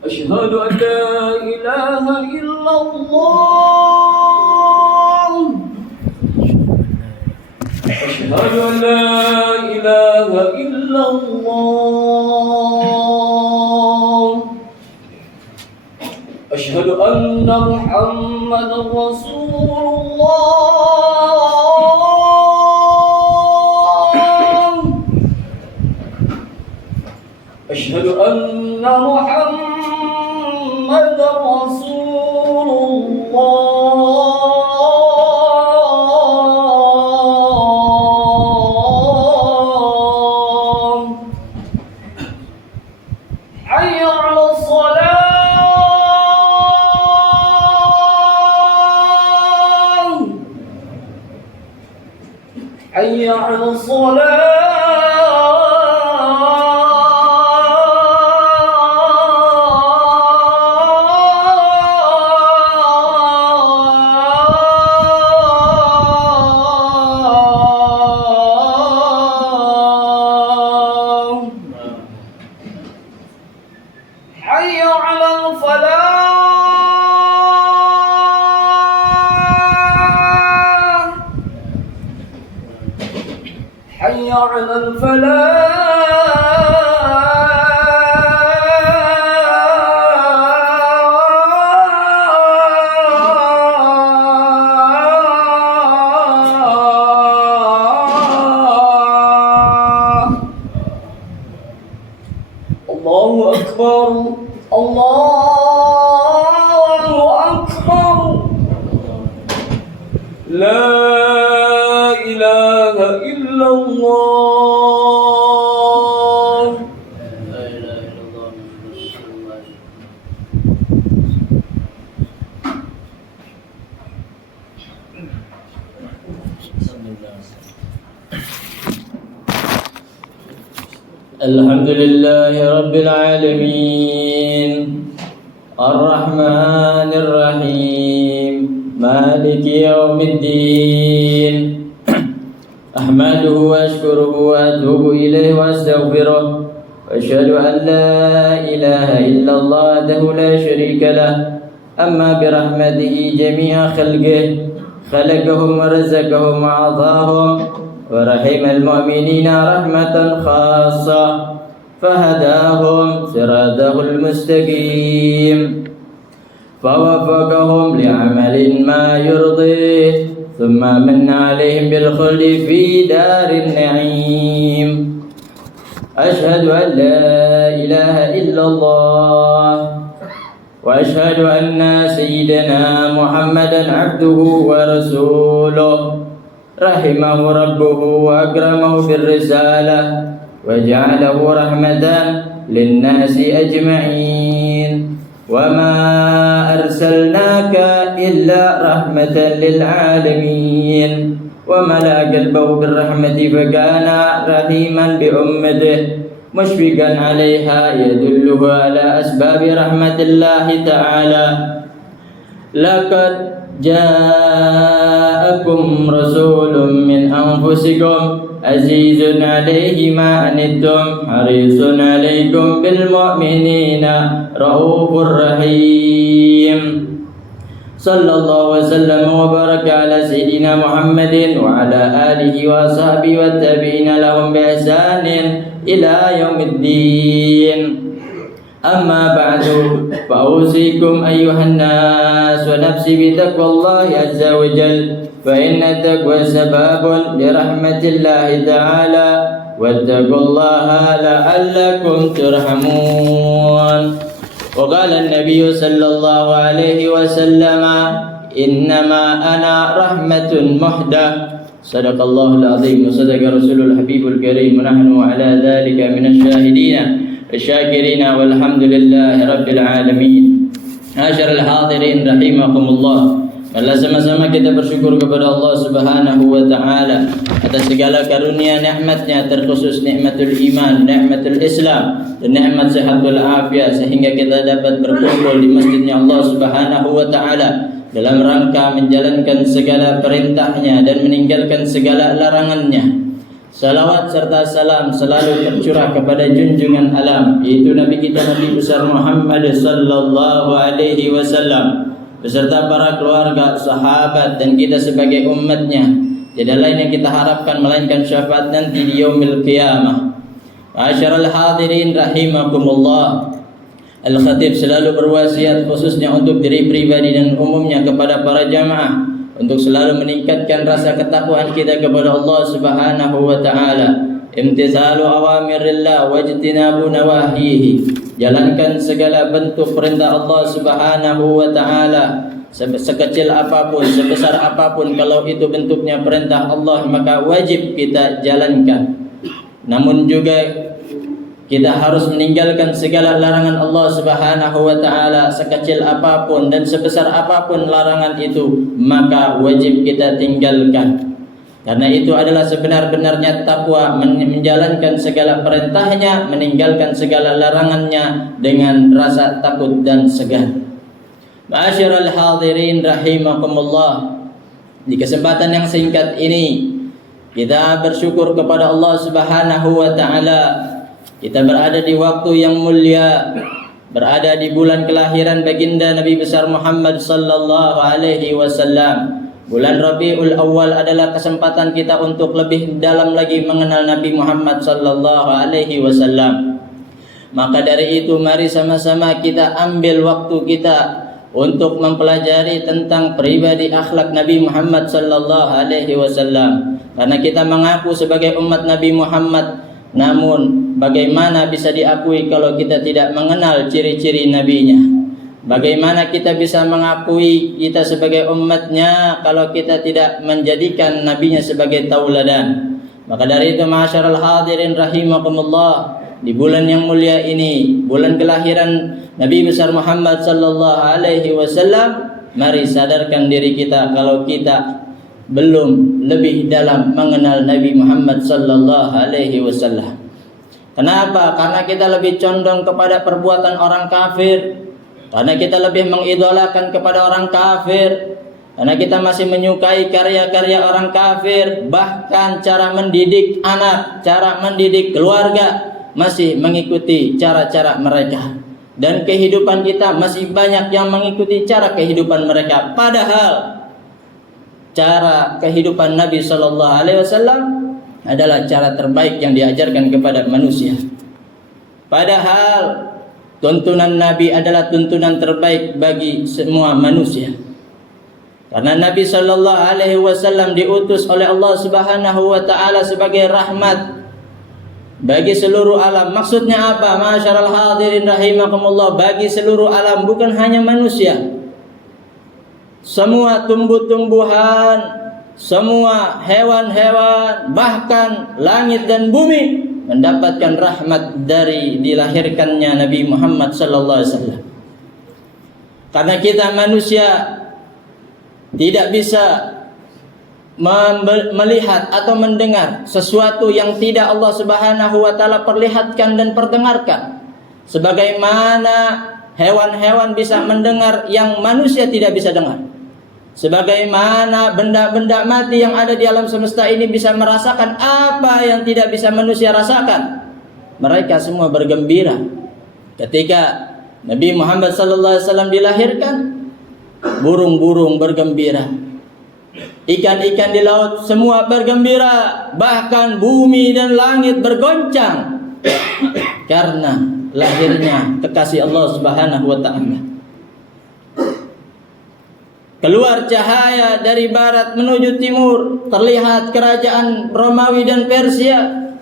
أشهد أن لا إله إلا الله. أشهد أن لا إله إلا الله. أشهد أن محمدا رسول الله. أشهد أن محمدا رسول الله. حي على الصلاة. حي على الصلاة. حي على الفلاح. حي على الفلاح. الله أكبر. الله أكبر. لا إله إلا الله. لا إله إلا الله محمد رسول الله. بسم الله. الحمد لله رب العالمين الرحمن الرحيم مالك يوم الدين أحمده وأشكره وأتوب إليه وأستغفره وأشهد أن لا إله إلا الله وحده لا شريك له أما برحمته جميع خلقه خلقهم ورزقهم وعطاهم ورحم المؤمنين رحمة خاصة فهداهم صراطه المستقيم فوفقهم لعمل ما يرضيه ثم من عليهم بالخلد في دار النعيم. أشهد أن لا إله إلا الله وأشهد أن سيدنا محمدا عبده ورسوله رحمه ربه وأكرمه بالرسالة وجعله رحمة للناس أجمعين وما أرسلناك إلا رحمة للعالمين وملأ قلبه بالرحمة فكان رحيما بأمته مشفقا عليها يدله على أسباب رحمة الله تعالى. لقد جاءكم رسول من أنفسكم عزيز عليه ما عنتم حريص عليكم بالمؤمنين رؤوف رحيم. صلى الله وسلم وبارك على سيدنا محمد وعلى آله وصحبه والتابعين لهم بإحسان إلى يوم الدين. أما بعد فأوصيكم أيها الناس ونفسي بتقوى الله عز وجل فإن التقوى سبب لرحمة الله تعالى واتقوا الله لعلكم ترحمون. وقال النبي صلى الله عليه وسلم إنما أنا رحمة مهدى. صدق الله العظيم وصدق رسول الحبيب الكريم ونحن على ذلك من الشاهدين الشاكرين والحمد لله رب العالمين. معاشر الحاضرين رحمكم الله. Marilah sama-sama kita bersyukur kepada Allah Subhanahu wa taala atas segala karunia nikmat-Nya, terkhusus nikmatul iman, nikmatul Islam, dan nikmat sehatul afiat, sehingga kita dapat berkumpul di masjidnya Allah Subhanahu wa taala dalam rangka menjalankan segala perintahnya dan meninggalkan segala larangannya. Salawat serta salam selalu tercurah kepada junjungan alam, yaitu Nabi kita Nabi besar Muhammad sallallahu alaihi wasallam beserta para keluarga, sahabat dan kita sebagai umatnya. Tidak lain yang kita harapkan melainkan syafaat nanti di yaumil qiyamah. Ma'asyiral hadirin rahimakumullah. Al-Khatib selalu berwasiat khususnya untuk diri pribadi dan umumnya kepada para jamaah untuk selalu meningkatkan rasa ketakwaan kita kepada Allah Subhanahu wa taala. Imtithalu awamirillah wajtinabu nawahihi. Jalankan segala bentuk perintah Allah Subhanahu wa taala. Sekecil apapun, sebesar apapun, kalau itu bentuknya perintah Allah maka wajib kita jalankan. Namun juga kita harus meninggalkan segala larangan Allah Subhanahu wa taala, sekecil apapun dan sebesar apapun larangan itu, maka wajib kita tinggalkan. Karena itu adalah sebenar-benarnya takwa, menjalankan segala perintahnya, meninggalkan segala larangannya dengan rasa takut dan segan. Ma'asyiral hadirin rahimakumullah. Di kesempatan yang singkat ini kita bersyukur kepada Allah Subhanahu wa taala. Kita berada di waktu yang mulia, berada di bulan kelahiran baginda Nabi besar Muhammad sallallahu alaihi wasallam. Bulan Rabiul Awal adalah kesempatan kita untuk lebih dalam lagi mengenal Nabi Muhammad sallallahu alaihi wasallam. Maka dari itu mari sama-sama kita ambil waktu kita untuk mempelajari tentang pribadi akhlak Nabi Muhammad sallallahu alaihi wasallam. Karena kita mengaku sebagai umat Nabi Muhammad, namun bagaimana bisa diakui kalau kita tidak mengenal ciri-ciri nabinya? Bagaimana kita bisa mengakui kita sebagai umatnya kalau kita tidak menjadikan nabinya sebagai tauladan? Maka dari itu ma'asyiral hadirin rahimakumullah, di bulan yang mulia ini, bulan kelahiran Nabi besar Muhammad sallallahu alaihi wasallam, mari sadarkan diri kita kalau kita belum lebih dalam mengenal Nabi Muhammad sallallahu alaihi wasallam. Kenapa? Karena kita lebih condong kepada perbuatan orang kafir, karena kita lebih mengidolakan kepada orang kafir, karena kita masih menyukai karya-karya orang kafir, bahkan cara mendidik anak, cara mendidik keluarga masih mengikuti cara-cara mereka, dan kehidupan kita masih banyak yang mengikuti cara kehidupan mereka. Padahal cara kehidupan Nabi sallallahu alaihi wasallam adalah cara terbaik yang diajarkan kepada manusia. Padahal tuntunan Nabi adalah tuntunan terbaik bagi semua manusia. Karena Nabi sallallahu alaihi wasallam diutus oleh Allah Subhanahu wa taala sebagai rahmat bagi seluruh alam. Maksudnya apa? Ma'asyiral hadirin rahimakumullah, bagi seluruh alam, bukan hanya manusia. Semua tumbuh-tumbuhan, semua hewan-hewan, bahkan langit dan bumi mendapatkan rahmat dari dilahirkannya Nabi Muhammad sallallahu alaihi wasallam. Karena kita manusia tidak bisa melihat atau mendengar sesuatu yang tidak Allah Subhanahu wa taala perlihatkan dan perdengarkan. Sebagaimana hewan-hewan bisa mendengar yang manusia tidak bisa dengar. Sebagaimana benda-benda mati yang ada di alam semesta ini bisa merasakan apa yang tidak bisa manusia rasakan. Mereka semua bergembira ketika Nabi Muhammad sallallahu alaihi wasallam dilahirkan. Burung-burung bergembira, ikan-ikan di laut semua bergembira, bahkan bumi dan langit bergoncang karena lahirnya kekasih Allah Subhanahu wa taala. Keluar cahaya dari barat menuju timur, terlihat kerajaan Romawi dan Persia.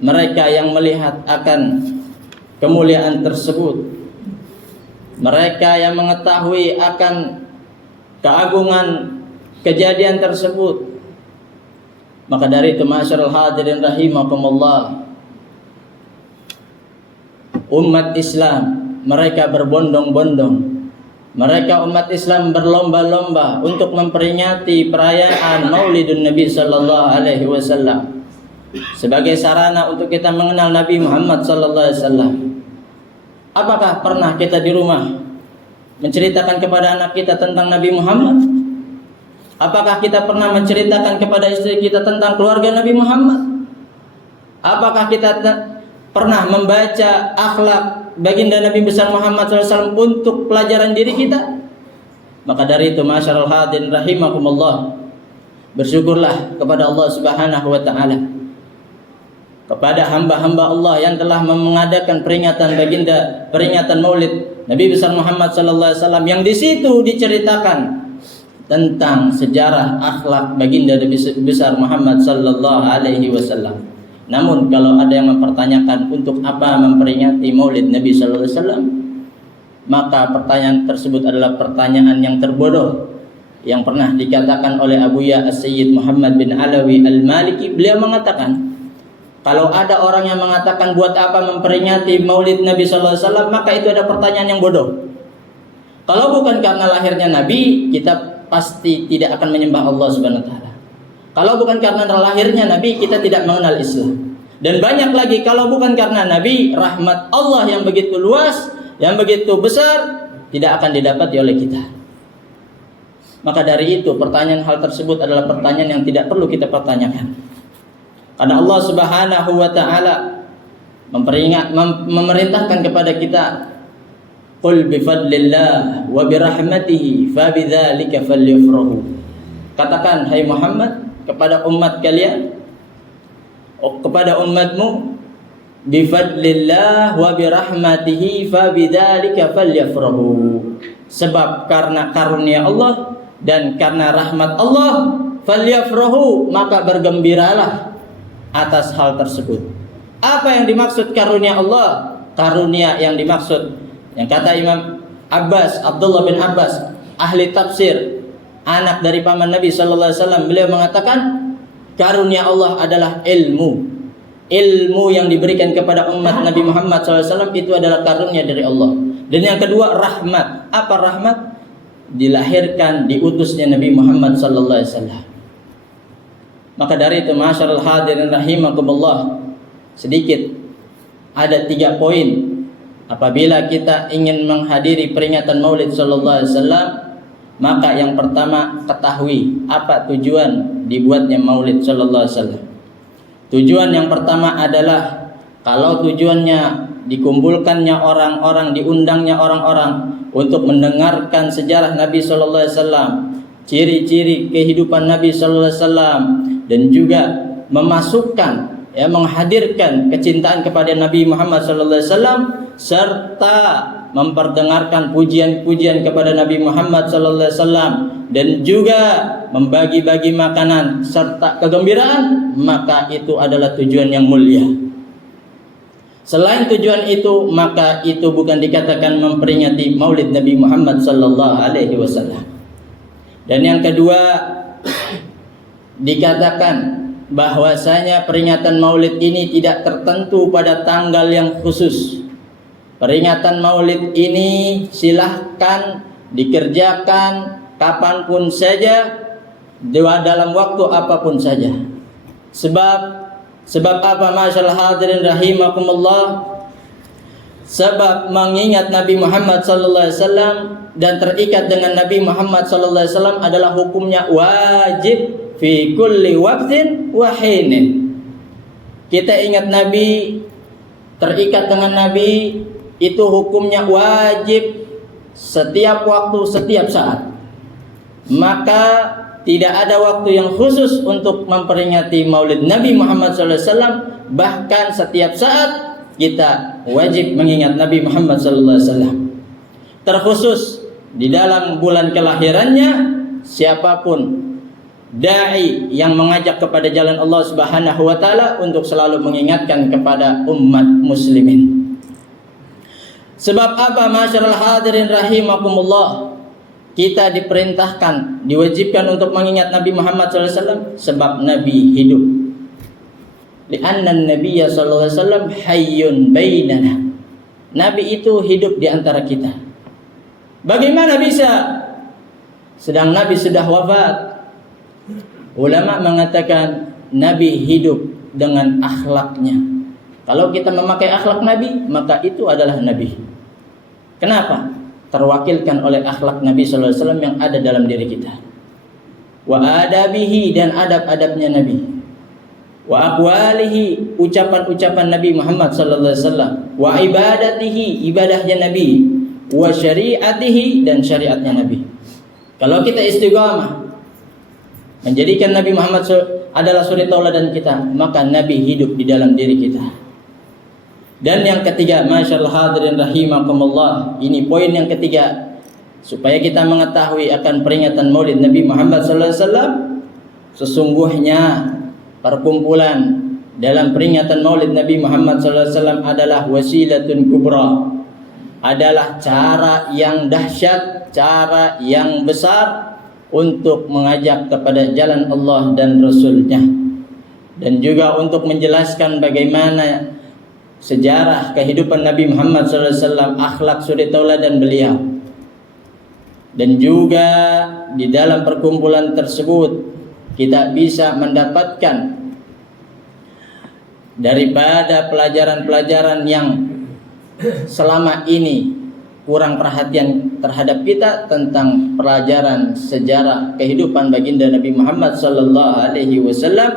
Mereka yang melihat akan kemuliaan tersebut, mereka yang mengetahui akan keagungan kejadian tersebut, maka dari itu ma'asyiral hadirin rahimakumullah, umat Islam mereka berbondong-bondong, mereka umat Islam berlomba-lomba untuk memperingati perayaan Maulidun Nabi sallallahu alaihi wasallam sebagai sarana untuk kita mengenal Nabi Muhammad sallallahu alaihi wasallam. Apakah pernah kita di rumah menceritakan kepada anak kita tentang Nabi Muhammad? Apakah kita pernah menceritakan kepada istri kita tentang keluarga Nabi Muhammad? Apakah kita pernah membaca akhlak baginda Nabi besar Muhammad SAW untuk pelajaran diri kita? Maka dari itu, masyarul hadirin rahimakumullah, bersyukurlah kepada Allah Subhanahu wa taala, kepada hamba-hamba Allah yang telah mengadakan peringatan Maulid Nabi besar Muhammad sallallahu alaihi wasallam, yang di situ diceritakan tentang sejarah akhlak baginda Nabi besar Muhammad sallallahu alaihi wasallam. Namun kalau ada yang mempertanyakan untuk apa memperingati Maulid Nabi sallallahu alaihi wasallam, maka pertanyaan tersebut adalah pertanyaan yang terbodoh yang pernah dikatakan oleh Abuya As-Sayyid Muhammad bin Alawi Al-Maliki. Beliau mengatakan, kalau ada orang yang mengatakan buat apa memperingati Maulid Nabi sallallahu alaihi wasallam, maka itu ada pertanyaan yang bodoh. Kalau bukan karena lahirnya Nabi, kita pasti tidak akan menyembah Allah Subhanahu wa taala. Kalau bukan karena lahirnya Nabi, kita tidak mengenal Islam. Dan banyak lagi, kalau bukan karena Nabi, rahmat Allah yang begitu luas, yang begitu besar, tidak akan didapati oleh kita. Maka dari itu, pertanyaan hal tersebut adalah pertanyaan yang tidak perlu kita pertanyakan. Karena Allah Subhanahu wa taala memerintahkan kepada kita, qul bi fadlillah wa bi rahmatihi fa bidzalika falyafrahu. Katakan, hai Muhammad, kepada umat kalian, kepada umatmu, bi fadlillah wa bi rahmatihi fa bidzalika falyafrahu. Sebab karena karunia Allah dan karena rahmat Allah, falyafrahu, maka bergembiralah atas hal tersebut. Apa yang dimaksud karunia Allah? Karunia yang dimaksud, yang kata Imam Abbas, Abdullah bin Abbas, ahli tafsir, anak dari paman Nabi sallallahu alaihi wasallam, beliau mengatakan karunia Allah adalah ilmu. Ilmu yang diberikan kepada umat Nabi Muhammad sallallahu alaihi wasallam itu adalah karunia dari Allah. Dan yang kedua, rahmat. Apa rahmat? Dilahirkan, diutusnya Nabi Muhammad sallallahu alaihi wasallam. Maka dari itu, masyarul hadirin rahimakumullah, sedikit ada 3 poin apabila kita ingin menghadiri peringatan Maulid sallallahu alaihi wasallam. Maka yang pertama, ketahui apa tujuan dibuatnya Maulid sallallahu alaihi wasallam. Tujuan yang pertama adalah, kalau tujuannya dikumpulkannya orang-orang, diundangnya orang-orang untuk mendengarkan sejarah Nabi sallallahu alaihi wasallam, ciri-ciri kehidupan Nabi sallallahu alaihi wasallam, dan juga memasukkan, menghadirkan kecintaan kepada Nabi Muhammad sallallahu alaihi wasallam, serta memperdengarkan pujian-pujian kepada Nabi Muhammad sallallahu alaihi wasallam, dan juga membagi-bagi makanan serta kegembiraan, maka itu adalah tujuan yang mulia. Selain tujuan itu, maka itu bukan dikatakan memperingati Maulid Nabi Muhammad sallallahu alaihi wasallam. Dan yang kedua, dikatakan bahwasanya peringatan Maulid ini tidak tertentu pada tanggal yang khusus. Peringatan Maulid ini silahkan dikerjakan kapanpun saja, dalam waktu apapun saja. Sebab apa, masyaallah hadirin rahimakumullah? Sebab mengingat Nabi Muhammad sallallahu alaihi wasallam dan terikat dengan Nabi Muhammad sallallahu alaihi wasallam adalah hukumnya wajib fi kulli waqtin wa hinin. Kita ingat Nabi, terikat dengan Nabi, itu hukumnya wajib setiap waktu, setiap saat. Maka tidak ada waktu yang khusus untuk memperingati Maulid Nabi Muhammad SAW. Bahkan setiap saat kita wajib mengingat Nabi Muhammad SAW. Terkhusus di dalam bulan kelahirannya, siapapun dai yang mengajak kepada jalan Allah Subhanahu wa taala untuk selalu mengingatkan kepada umat muslimin. Sebab apa, masyarul hadirin rahimakumullah? Kita diperintahkan, diwajibkan untuk mengingat Nabi Muhammad SAW sebab Nabi hidup. Li'anna an-nabiyya sallallahu alaihi wasallam hayyun bainana. Nabi itu hidup di antara kita. Bagaimana bisa sedang Nabi sudah wafat? Ulama mengatakan Nabi hidup dengan akhlaknya. Kalau kita memakai akhlak Nabi, maka itu adalah Nabi. Kenapa? Terwakilkan oleh akhlak Nabi sallallahu alaihi wasallam yang ada dalam diri kita. Wa adabihi, dan adab-adabnya Nabi. wa aqwalihi, ucapan-ucapan Nabi Muhammad sallallahu alaihi wasallam, wa ibadatihi, ibadahnya Nabi, wa syariatihi, dan syariatnya Nabi. Kalau kita istiqamah menjadikan Nabi Muhammad adalah suri tauladan kita, maka Nabi hidup di dalam diri kita. Dan yang ketiga, masyaallah hadirin rahimakumullah, ini poin yang ketiga, supaya kita mengetahui akan peringatan Maulid Nabi Muhammad sallallahu alaihi wasallam. Sesungguhnya perkumpulan dalam peringatan Maulid Nabi Muhammad sallallahu alaihi wasallam adalah wasilatun kubra, adalah cara yang dahsyat, cara yang besar untuk mengajak kepada jalan Allah dan Rasul-Nya, dan juga untuk menjelaskan bagaimana sejarah kehidupan Nabi Muhammad SAW, akhlak suri tauladan beliau. Dan juga di dalam perkumpulan tersebut kita bisa mendapatkan daripada pelajaran-pelajaran yang selama ini kurang perhatian terhadap kita tentang pelajaran sejarah kehidupan baginda Nabi Muhammad sallallahu alaihi wasallam.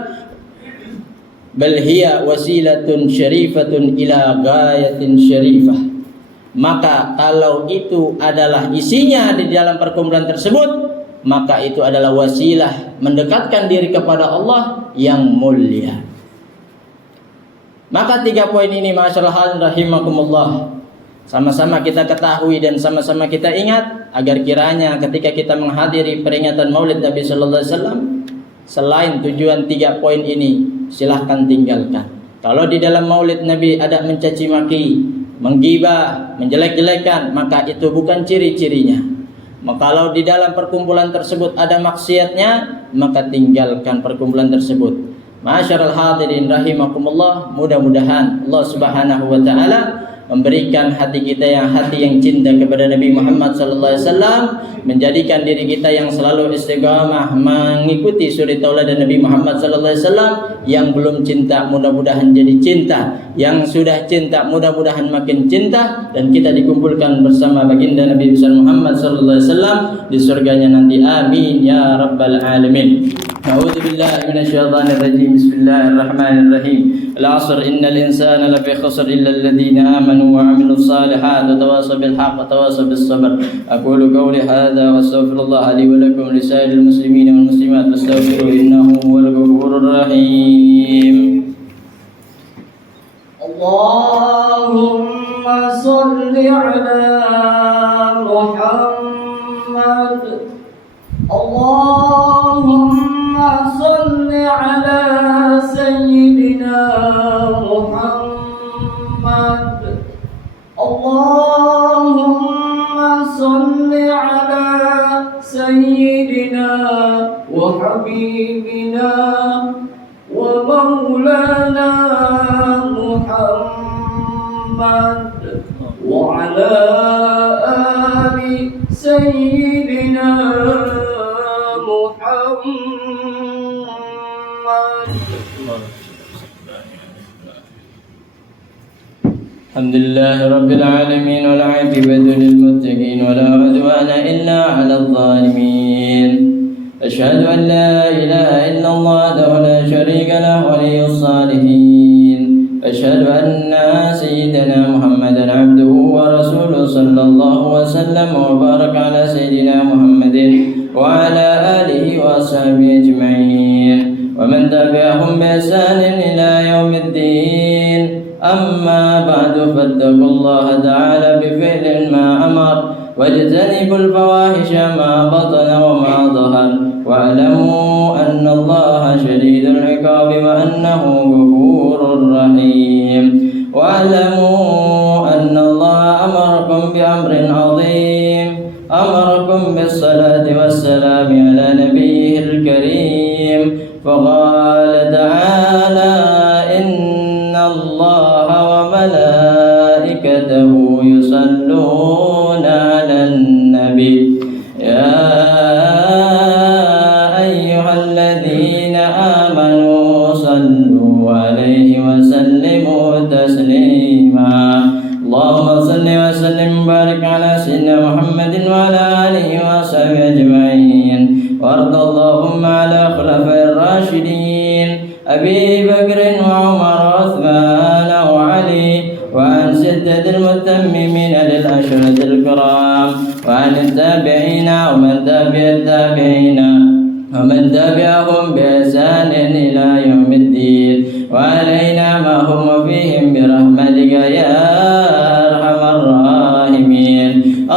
Bal hiya wasilatun syarifatun ila ghayatin syarifah. Maka kalau itu adalah isinya di dalam perkumpulan tersebut, maka itu adalah wasilah mendekatkan diri kepada Allah yang mulia. Maka 3 poin ini masyaallah rahimakumullah, sama-sama kita ketahui dan sama-sama kita ingat, agar kiranya ketika kita menghadiri peringatan Maulid Nabi sallallahu alaihi wasallam, selain tujuan 3 poin ini, silahkan tinggalkan. Kalau di dalam Maulid Nabi ada mencaci maki, menggibah, menjelek-jelekan, maka itu bukan ciri-cirinya. Maka kalau di dalam perkumpulan tersebut ada maksiatnya, maka tinggalkan perkumpulan tersebut. Ma'asyiral hadirin rahimakumullah, mudah-mudahan Allah Subhanahu wa taala memberikan hati kita yang cinta kepada Nabi Muhammad sallallahu alaihi wasallam, menjadikan diri kita yang selalu istiqamah mengikuti suri tauladan Nabi Muhammad sallallahu alaihi wasallam. Yang belum cinta mudah-mudahan jadi cinta, yang sudah cinta mudah-mudahan makin cinta, dan kita dikumpulkan bersama baginda Nabi Muhammad sallallahu alaihi wasallam di surganya nanti. Amin ya rabbal alamin. A'udzu billahi minasyaitonir rajim. Bismillahirrahmanirrahim. Al-'asr innal insana lafi khusr illa alladhina amanu wa 'amilus solihat wa tawassaw bil haqq wa tawassaw bis sabr. Aqulu qawli hadza wa astaghfirullah li wa lakum wa lisa'iril muslimin wal muslimat fastaghfiruhu innahu huwal ghafurur rahim. Allahumma salli ala Muhammad. Allahumma salli ala sayyidina Muhammad. Allahumma salli ala sayyidina wa habibina wa maulana Muhammad wa ala ali sayyidina Muhammad. Alhamdulillahi rabbil alamin wal 'aqibatu lil muttaqin wa la 'udwana illa 'alal zalimin. Asyhadu an la ilaha illallah wa la syarika lahu waliyyus salihin. Asyhadu anna sayyidana Muhammadan 'abduhu wa rasuluhu sallallahu wa sallam wa baraka ala sayyidina Muhammadin wa ala alihi wa ashabihi ajma'in wa man tabi'ahum bi ihsanin ila yaumiddin. أما بعد فاتقوا الله تعالى بفعل ما أمر واجتنبوا الفواحش ما بطن وما ظهر واعلموا أن الله شديد العقاب وأنه غفور رحيم واعلموا أن الله أمركم بأمر عظيم أمركم بالصلاة والسلام على نبيه الكريم فقال تعالى إن الله وملائكته يصلون على النبي يا أيها الذين آمنوا صلوا عليه وسلموا تسليما اللهم صل وسلم وبارك على سيدنا محمد وعلى آله وصحبه أجمعين وارض اللهم على خلفاء الراشدين أبي بكر المتممين للأشهر الكرام، وعن التابعين ومن تابع التابعين ومن تبعهم بإحسان إلى يوم الدين، وعلينا ما هم فيهم برحمتك يا أرحم الراحمين.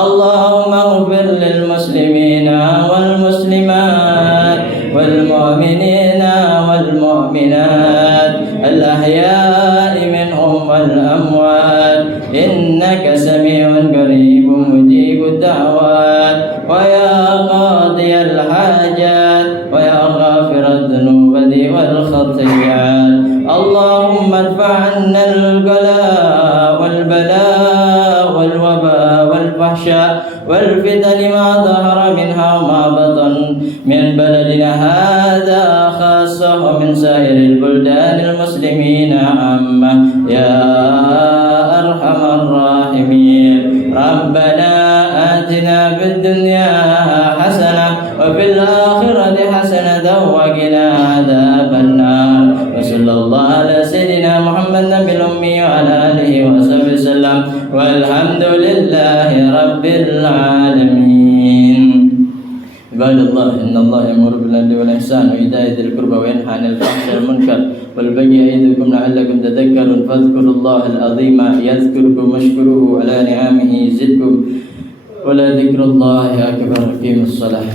اللهم اغفر للمسلمين والمسلمات والمؤمنين والمؤمنات الأحياء منهم والأموات، إنك سميع قريب مجيب الدعوات، ويا قاضي الحاجات، ويا غافر الذنوب والخطيئات. اللهم ادفع عنا البلاء والبلاء والوباء والفحشاء والفتن ما ظهر منها وما بطن من بلدنا هذا خاصة ومن سائر البلدان المسلمين عامة يا أرحم الراحمين. ربنا آتنا في الدنيا حسنة وفي الآخرة حسنة وقنا عذاب النار. وصلى الله على سيدنا محمد النبي الأمي وعلى آله وصحبه وسلم، والحمد لله رب العالمين. عباد الله، إن الله يأمر بالعدل والإحسان وإيتاء ذي القربى وينهى عن الفحشاء والمنكر والبغي يعظكم لعلكم تذكرون، فاذكروا الله العظيم يذكركم واشكروه على نعمه يزدكم ولذكر الله أكبر. أقيموا الصلاة.